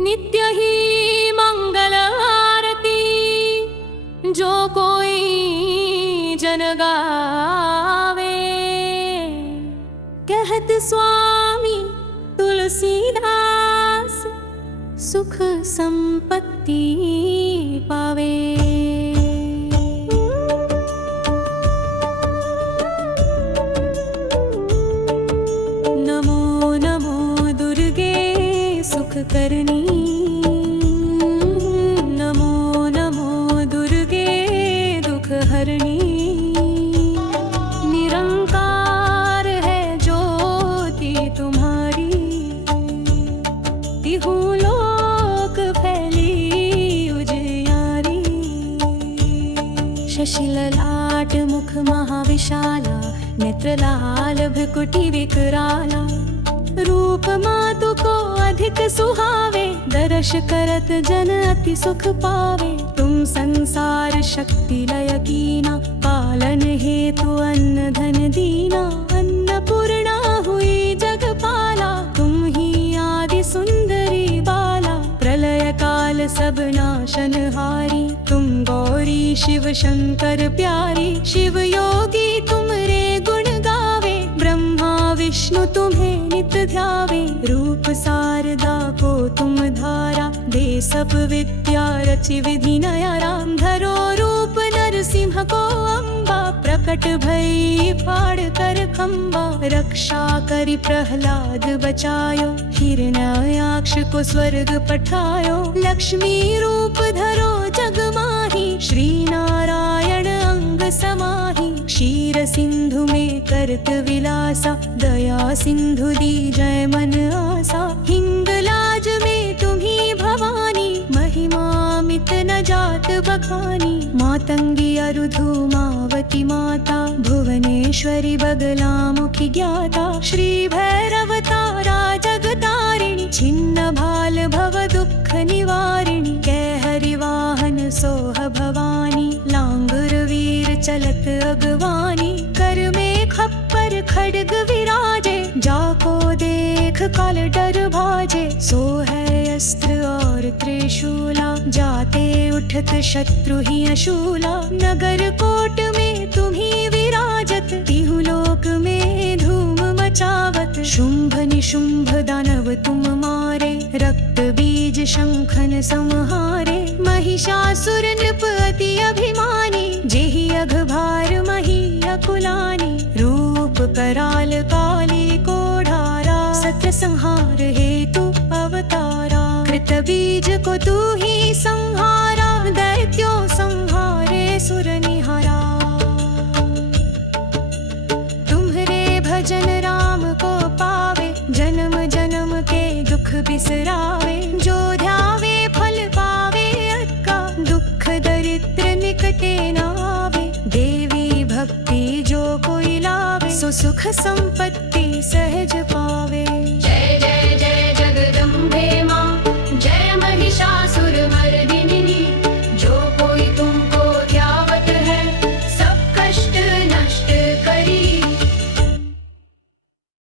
नित्य ही मंगल आरती जो कोई जन गावे। कहत स्वामी तुलसीदास सुख संपत्ति पावे। नमो नमो दुर्गे सुख करनी। नमो नमो दुर्गे दुख हरणी। निरंकार है ज्योति तुम्हारी, तिहु लोक फैली उजियारी। शशिललाट मुख महाविशाला, नेत्रलाल भ्रुकुटी विकराला। रूप मातु को अधिक सुहावे, दर्श करत जन अति सुख पावे। तुम संसार शक्ति लय कीना, पालन हेतु अन्न धन दीना। अन्नपूर्णा हुई जगपाला, तुम ही आदि सुंदरी बाला। प्रलय काल सब नाशनहारी, तुम गौरी शिव शंकर प्यारी। शिव योगी तुमरे गुण गावे, ब्रह्मा विष्णु तुम्हें नित ध्यावे। रूप शारदा को तुम धारा, दे सब विद्या रचि विधि नया राम। धरो रूप नरसिंह को अम्बा, प्रकट भई फाड़ कर खम्बा। रक्षा करि प्रहलाद बचायो, हिरण्याक्ष को स्वर्ग पठायो। लक्ष्मी रूप धरो जग माही, श्री नारायण अंग समाही। क्षीर सिंधु में करत विलासा, दया सिंधु दी जय मन आसा। हिंगलाज में तुम्ही भवानी, महिमा मित न जात बखानी। मातंगी अरुधुमावती माता, भुवनेश्वरी बगलामुखी ज्ञाता। श्री भैरव तारा जगतारिणी, छिन्न भाल भव दुख निवारिणी। कैहरि वाहन सोह भवानी, लांगुर वीर चलत अगवानी। कर में खप्पर खड्ग विराजे, जाको देख काल डर भाजे। सो है अस्त्र और त्रिशूला, जाते उठत शत्रु ही अशूला। नगर कोट में तुम्ही विराजत, तिहु लोक में धूम मचावत। शुंभ निशुंभ दानव तुम मारे, रक्त बीज शंखन संहारे। महिषासुर नृप अति अभिमानी, जेहि अघभार मही अकुलानी। रूप कराल काली कोढ़ारा, सत्र संहार हेतु अवतारा। कृत बीज को तू ही संहारा, दैत्यों संहारे सुर निहारा। तुम्हरे भजन राम को पावे, जन्म जन्म के दुख बिसरावे। जो ध्यावे फल पावे अक्का, दुख दरिद्र निकटे न आवे। देवी भक्ति जो कोई लावे, सो सुख संपत्ति